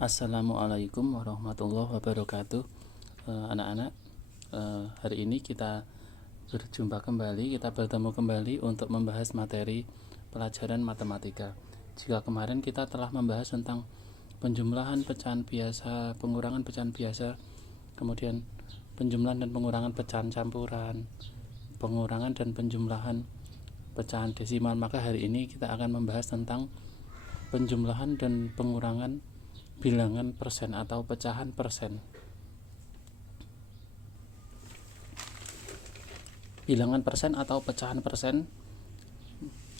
Assalamualaikum warahmatullahi wabarakatuh. Anak-anak, hari ini kita berjumpa kembali, kita bertemu kembali untuk membahas materi pelajaran matematika. Jika kemarin kita telah membahas tentang penjumlahan pecahan biasa, pengurangan pecahan biasa, kemudian penjumlahan dan pengurangan pecahan campuran, pengurangan dan penjumlahan pecahan desimal, maka hari ini kita akan membahas tentang penjumlahan dan pengurangan bilangan persen atau pecahan persen. Bilangan persen atau pecahan persen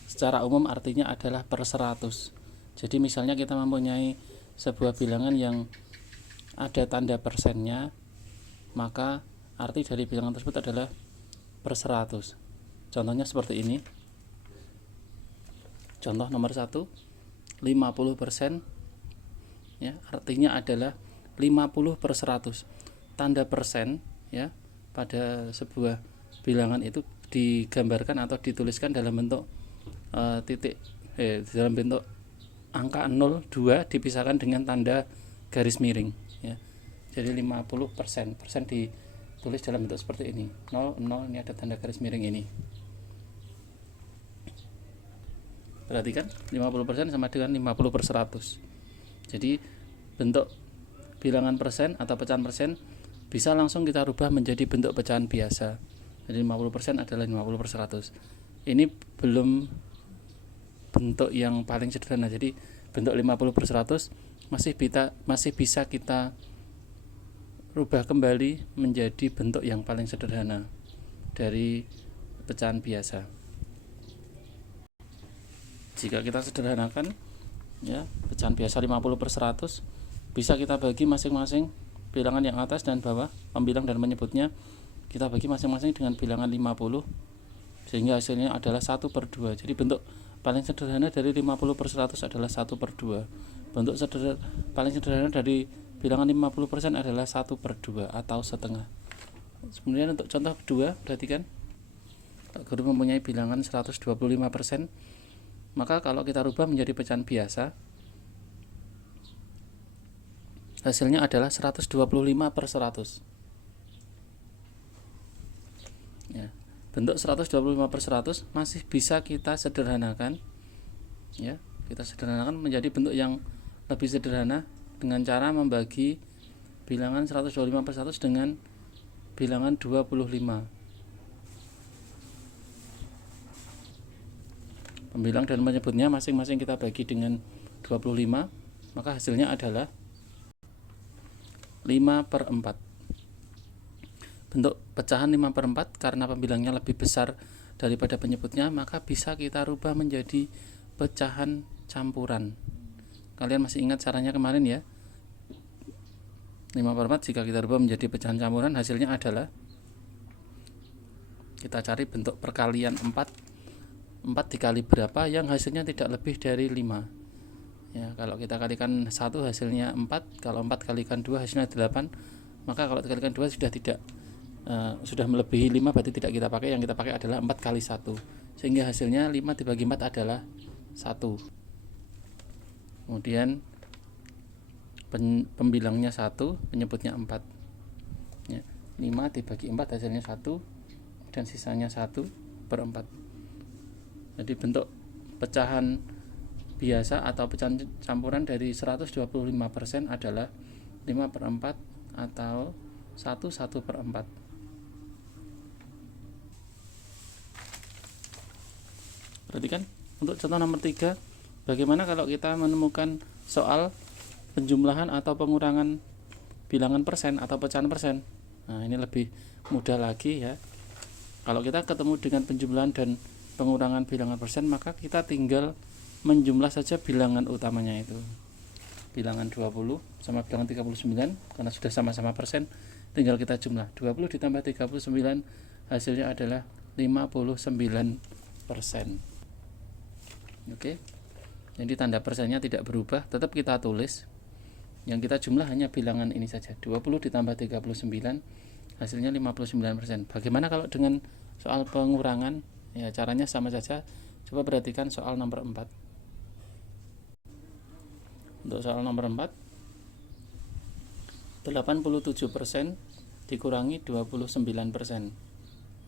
secara umum artinya adalah per 100. Jadi misalnya kita mempunyai sebuah bilangan yang ada tanda persennya, maka arti dari bilangan tersebut adalah per 100. Contohnya seperti ini. Contoh nomor 1, 50%, ya, artinya adalah 50/100. Tanda persen, ya, pada sebuah bilangan itu digambarkan atau dituliskan dalam bentuk dalam bentuk angka 0, 2 dipisahkan dengan tanda garis miring, ya. Jadi 50%, persen ditulis dalam bentuk seperti ini. 0, 0, ini ada tanda garis miring ini. Perhatikan, 50% sama dengan 50/100. Jadi bentuk bilangan persen atau pecahan persen bisa langsung kita rubah menjadi bentuk pecahan biasa. Jadi 50% adalah 50/100. Ini belum bentuk yang paling sederhana. Jadi bentuk 50/100 masih bisa kita rubah kembali menjadi bentuk yang paling sederhana dari pecahan biasa. Jika kita sederhanakan, ya, pecahan biasa 50/100 bisa kita bagi masing-masing bilangan yang atas dan bawah, pembilang dan penyebutnya kita bagi masing-masing dengan bilangan 50, sehingga hasilnya adalah 1/2. Jadi bentuk paling sederhana dari 50/100 adalah 1/2. Bentuk paling sederhana dari bilangan 50% adalah 1/2 atau setengah. Kemudian untuk contoh kedua, perhatikan, guru mempunyai bilangan 125%, maka kalau kita rubah menjadi pecahan biasa, hasilnya adalah 125/100. Ya, bentuk 125/100 masih bisa kita sederhanakan, ya. Kita sederhanakan menjadi bentuk yang lebih sederhana dengan cara membagi bilangan 125/100 dengan bilangan 25. Pembilang dan penyebutnya masing-masing kita bagi dengan 25, maka hasilnya adalah 5/4. Bentuk pecahan 5/4 karena pembilangnya lebih besar daripada penyebutnya, maka bisa kita rubah menjadi pecahan campuran. Kalian masih ingat caranya kemarin, ya? 5/4 jika kita rubah menjadi pecahan campuran, hasilnya adalah, kita cari bentuk perkalian 4 dikali berapa yang hasilnya tidak lebih dari 5. Ya, kalau kita kalikan 1 hasilnya 4, kalau 4 kalikan 2 hasilnya 8, maka kalau dikalikan 2 sudah melebihi 5, berarti tidak kita pakai. Yang kita pakai adalah 4 kali 1, sehingga hasilnya 5 dibagi 4 adalah 1. Kemudian pembilangnya 1, penyebutnya 4, ya. 5 dibagi 4 hasilnya 1, dan sisanya 1/4. Jadi bentuk pecahan biasa atau pecahan campuran dari 125% adalah 5/4 atau 1/4. Perhatikan untuk contoh nomor 3, bagaimana kalau kita menemukan soal penjumlahan atau pengurangan bilangan persen atau pecahan persen. Nah, ini lebih mudah lagi, ya. Kalau kita ketemu dengan penjumlahan dan pengurangan bilangan persen, maka kita tinggal menjumlah saja bilangan utamanya itu. Bilangan 20 sama bilangan 39, karena sudah sama-sama persen, tinggal kita jumlah. 20 ditambah 39 hasilnya adalah 59%. Oke. Jadi tanda persennya tidak berubah, tetap kita tulis. Yang kita jumlah hanya bilangan ini saja. 20 ditambah 39 hasilnya 59%. Bagaimana kalau dengan soal pengurangan? Ya, caranya sama saja. Coba perhatikan soal nomor 4. Untuk soal nomor 4, 87% dikurangi 29%.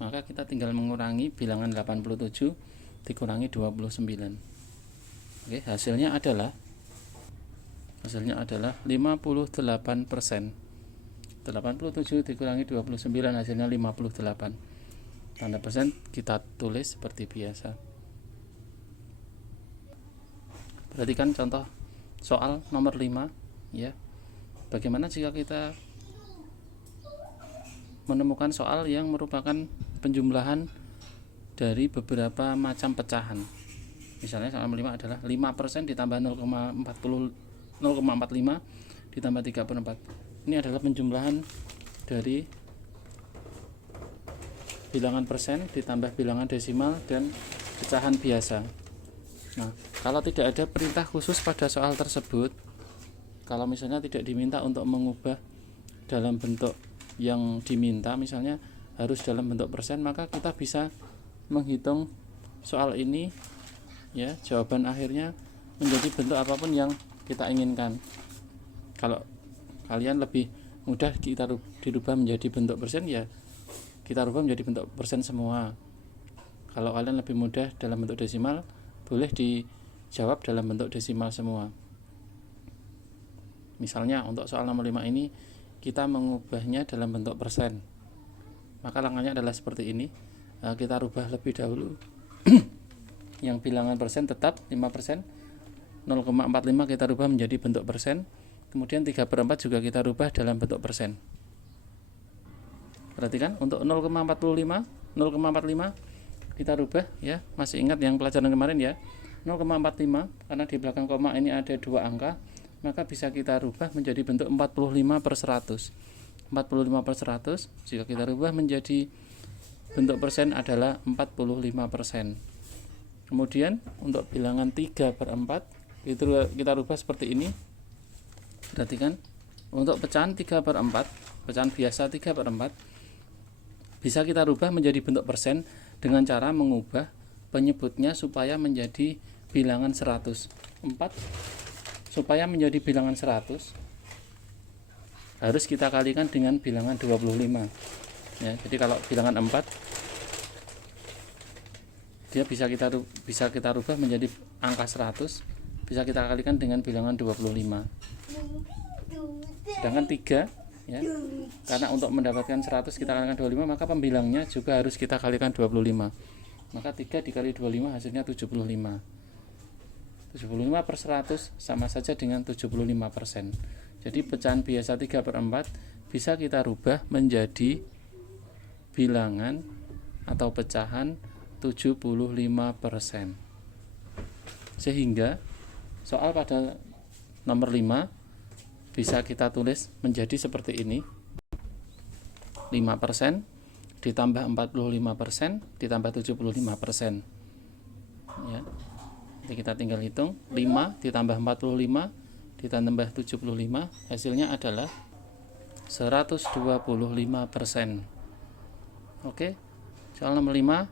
Maka kita tinggal mengurangi bilangan 87 dikurangi 29. Oke, hasilnya adalah 58%. 87 dikurangi 29 hasilnya 58. Tanda persen kita tulis seperti biasa. Perhatikan contoh soal nomor 5 ya. Bagaimana jika kita menemukan soal yang merupakan penjumlahan dari beberapa macam pecahan. Misalnya soal 5 adalah 5% ditambah 0,45 ditambah 3/4. Ini adalah penjumlahan dari bilangan persen ditambah bilangan desimal dan pecahan biasa. Nah, kalau tidak ada perintah khusus pada soal tersebut, kalau misalnya tidak diminta untuk mengubah dalam bentuk yang diminta, misalnya harus dalam bentuk persen, maka kita bisa menghitung soal ini ya, jawaban akhirnya menjadi bentuk apapun yang kita inginkan. Kalau kalian lebih mudah kita dirubah menjadi bentuk persen, ya kita rubah menjadi bentuk persen semua. Kalau kalian lebih mudah dalam bentuk desimal, boleh dijawab dalam bentuk desimal semua. Misalnya untuk soal nomor 5 ini kita mengubahnya dalam bentuk persen, maka langkahnya adalah seperti ini. Kita rubah lebih dahulu yang bilangan persen tetap 5%, 0,45 kita rubah menjadi bentuk persen, kemudian 3/4 juga kita rubah dalam bentuk persen. Perhatikan untuk 0,45 kita rubah ya, masih ingat yang pelajaran kemarin ya, 0,45 karena di belakang koma ini ada 2 angka, maka bisa kita rubah menjadi bentuk 45/100. 45/100 jika kita rubah menjadi bentuk persen adalah 45%. Kemudian untuk bilangan 3/4 itu kita rubah seperti ini. Perhatikan untuk pecahan 3/4, pecahan biasa 3/4 bisa kita rubah menjadi bentuk persen dengan cara mengubah penyebutnya supaya menjadi bilangan 100. 4 supaya menjadi bilangan 100 harus kita kalikan dengan bilangan 25 ya. Jadi kalau bilangan 4 dia bisa kita rubah menjadi angka 100, bisa kita kalikan dengan bilangan 25. Sedangkan 3 ya, karena untuk mendapatkan 100 kita kalikan 25, maka pembilangnya juga harus kita kalikan 25. Maka 3 dikali 25 hasilnya 75. 75/100 sama saja dengan 75%. Jadi pecahan biasa 3/4 bisa kita rubah menjadi bilangan atau pecahan 75%. Sehingga soal pada nomor 5 bisa kita tulis menjadi seperti ini. 5% ditambah 45% ditambah 75%. Ya. Nanti kita tinggal hitung 5 ditambah 45 ditambah 75 hasilnya adalah 125%. Oke. Soal nomor 5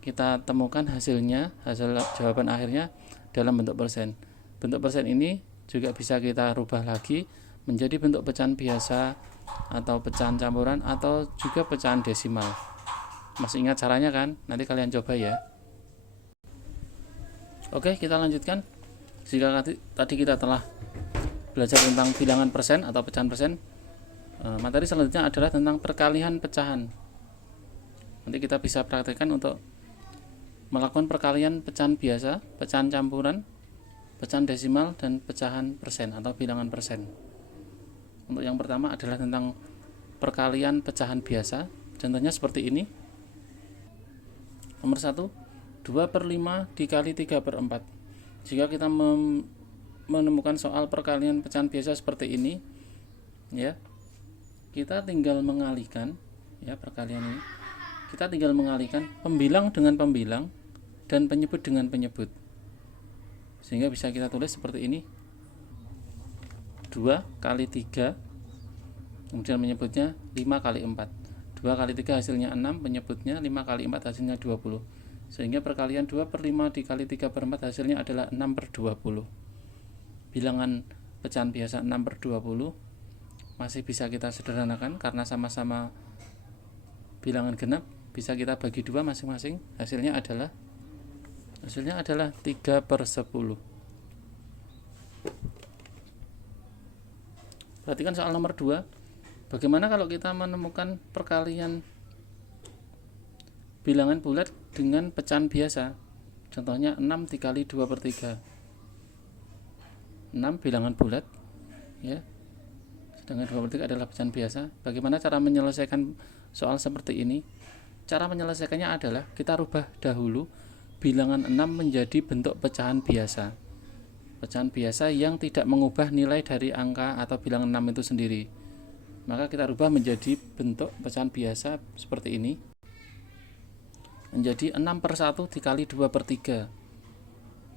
kita temukan hasilnya, hasil jawaban akhirnya dalam bentuk persen. Bentuk persen ini juga bisa kita rubah lagi menjadi bentuk pecahan biasa atau pecahan campuran atau juga pecahan desimal. Masih ingat caranya kan? Nanti kalian coba ya. Oke, kita lanjutkan. Jika tadi kita telah belajar tentang bilangan persen atau pecahan persen, materi selanjutnya adalah tentang perkalian pecahan. Nanti kita bisa praktekkan untuk melakukan perkalian pecahan biasa, pecahan campuran, pecahan desimal, dan pecahan persen atau bilangan persen. Untuk yang pertama adalah tentang perkalian pecahan biasa. Contohnya seperti ini. Nomor 1, 2/5 dikali 3/4. Jika kita menemukan soal perkalian pecahan biasa seperti ini ya, kita tinggal mengalihkan ya, perkalian ini kita tinggal mengalihkan pembilang dengan pembilang dan penyebut dengan penyebut, sehingga bisa kita tulis seperti ini. 2 kali 3, kemudian menyebutnya 5 kali 4. 2 kali 3 hasilnya 6, penyebutnya 5 kali 4 hasilnya 20. Sehingga perkalian 2/5 dikali 3/4 hasilnya adalah 6/20. Bilangan pecahan biasa 6/20 masih bisa kita sederhanakan karena sama-sama bilangan genap, bisa kita bagi 2 masing-masing. Hasilnya adalah 3/10. Perhatikan soal nomor 2. Bagaimana kalau kita menemukan perkalian bilangan bulat dengan pecahan biasa? Contohnya 6 dikali 2/3. 6 bilangan bulat, ya. Sedangkan 2/3 adalah pecahan biasa. Bagaimana cara menyelesaikan soal seperti ini? Cara menyelesaikannya adalah kita rubah dahulu bilangan 6 menjadi bentuk pecahan biasa. Pecahan biasa yang tidak mengubah nilai dari angka atau bilangan 6 itu sendiri. Maka kita rubah menjadi bentuk pecahan biasa seperti ini. Menjadi 6/1 dikali 2/3.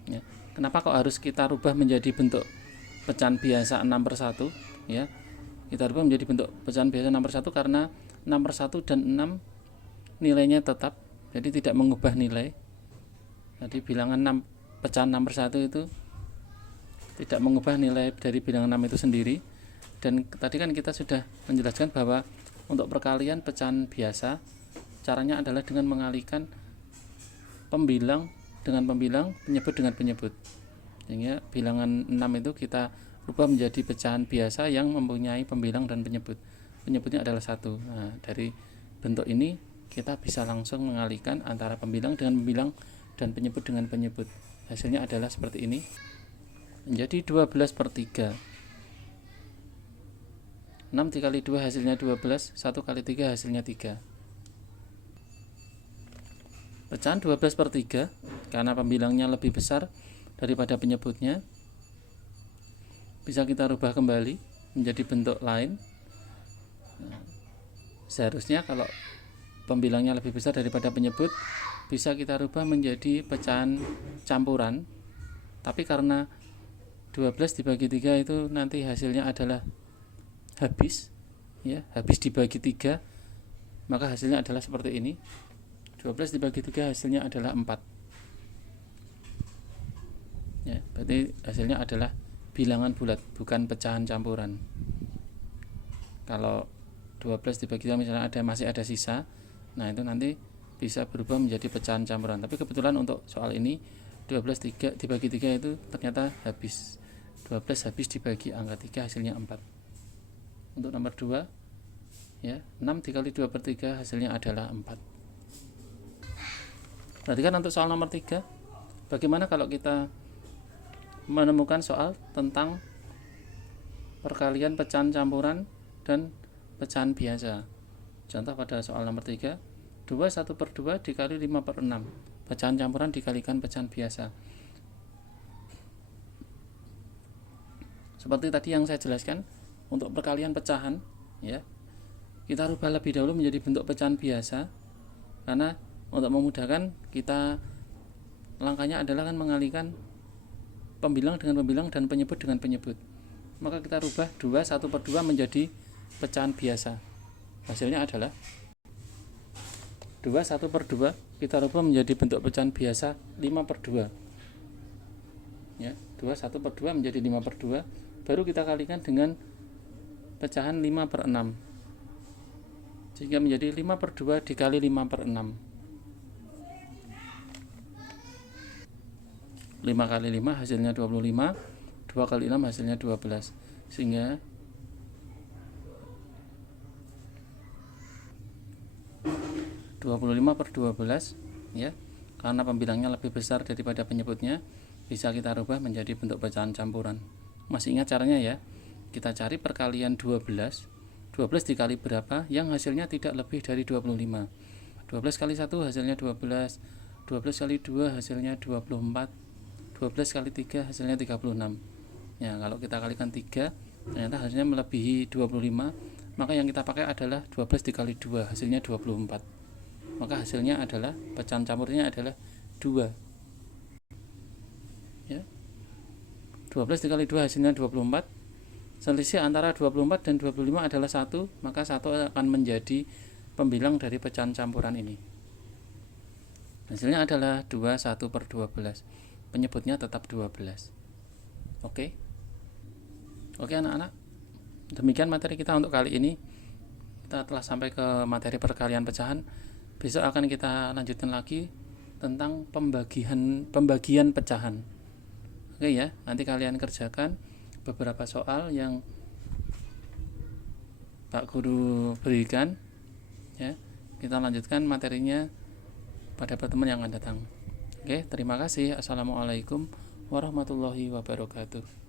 Ya. Kenapa kok harus kita rubah menjadi bentuk pecahan biasa 6/1? Ya. Kita rubah menjadi bentuk pecahan biasa 6/1 karena 6/1 dan 6 nilainya tetap, jadi tidak mengubah nilai. Jadi bilangan 6 pecahan 6/1 itu tidak mengubah nilai dari bilangan 6 itu sendiri. Dan tadi kan kita sudah menjelaskan bahwa untuk perkalian pecahan biasa caranya adalah dengan mengalihkan pembilang dengan pembilang, penyebut dengan penyebut. Sehingga bilangan 6 itu kita rubah menjadi pecahan biasa yang mempunyai pembilang dan penyebut. Penyebutnya adalah 1. Nah, dari bentuk ini kita bisa langsung mengalihkan antara pembilang dengan pembilang dan penyebut dengan penyebut. Hasilnya adalah seperti ini. Menjadi 12/3. 6 dikali 2 hasilnya 12, 1 kali 3 hasilnya 3. Pecahan 12/3 karena pembilangnya lebih besar daripada penyebutnya, bisa kita rubah kembali menjadi bentuk lain. Seharusnya kalau pembilangnya lebih besar daripada penyebut, bisa kita rubah menjadi pecahan campuran. Tapi karena 12 dibagi 3 itu nanti hasilnya adalah habis, ya, habis dibagi 3, maka hasilnya adalah seperti ini. 12 dibagi 3 hasilnya adalah 4. Ya, berarti hasilnya adalah bilangan bulat, bukan pecahan campuran. Kalau 12 dibagi 3 misalnya masih ada sisa, nah itu nanti bisa berubah menjadi pecahan campuran. Tapi kebetulan untuk soal ini 12 dibagi 3 itu ternyata habis. 12 habis dibagi angka 3 hasilnya 4. Untuk nomor 2, ya, 6 dikali 2/3 hasilnya adalah 4. Perhatikan untuk soal nomor 3. Bagaimana kalau kita menemukan soal tentang perkalian pecahan campuran dan pecahan biasa? Contoh pada soal nomor 3, 2 1/2 dikali 5/6. Pecahan campuran dikalikan pecahan biasa. Seperti tadi yang saya jelaskan, untuk perkalian pecahan, ya, kita rubah lebih dahulu menjadi bentuk pecahan biasa, karena untuk memudahkan kita, langkahnya adalah kan mengalihkan pembilang dengan pembilang dan penyebut dengan penyebut. Maka kita rubah 2 1/2 menjadi pecahan biasa. Hasilnya adalah 2 1/2 kita rubah menjadi bentuk pecahan biasa 5/2. Ya, 2 1/2 menjadi 5/2, baru kita kalikan dengan pecahan 5/6, sehingga menjadi 5/2 dikali 5/6. 5 kali 5 hasilnya 25, 2 kali 6 hasilnya 12, sehingga 25/12, ya, karena pembilangnya lebih besar daripada penyebutnya, bisa kita rubah menjadi bentuk pecahan campuran. Masih ingat caranya, ya? Kita cari perkalian 12. 12 dikali berapa yang hasilnya tidak lebih dari 25. 12 kali 1 hasilnya 12, 12 kali 2 hasilnya 24, 12 kali 3 hasilnya 36. Ya, kalau kita kalikan 3 ternyata hasilnya melebihi 25, maka yang kita pakai adalah 12 dikali 2 hasilnya 24. Maka hasilnya adalah, pecahan campurnya adalah 2. Ya. 12 dikali 2 hasilnya 24. Selisih antara 24 dan 25 adalah 1, maka 1 akan menjadi pembilang dari pecahan campuran ini. Hasilnya adalah 2 1/12. Penyebutnya tetap 12. Oke, anak-anak. Demikian materi kita untuk kali ini. Kita telah sampai ke materi perkalian pecahan. Besok akan kita lanjutkan lagi tentang pembagian pecahan. Oke ya, nanti kalian kerjakan beberapa soal yang Pak Guru berikan ya. Kita lanjutkan materinya pada pertemuan yang akan datang. Oke, terima kasih. Assalamualaikum warahmatullahi wabarakatuh.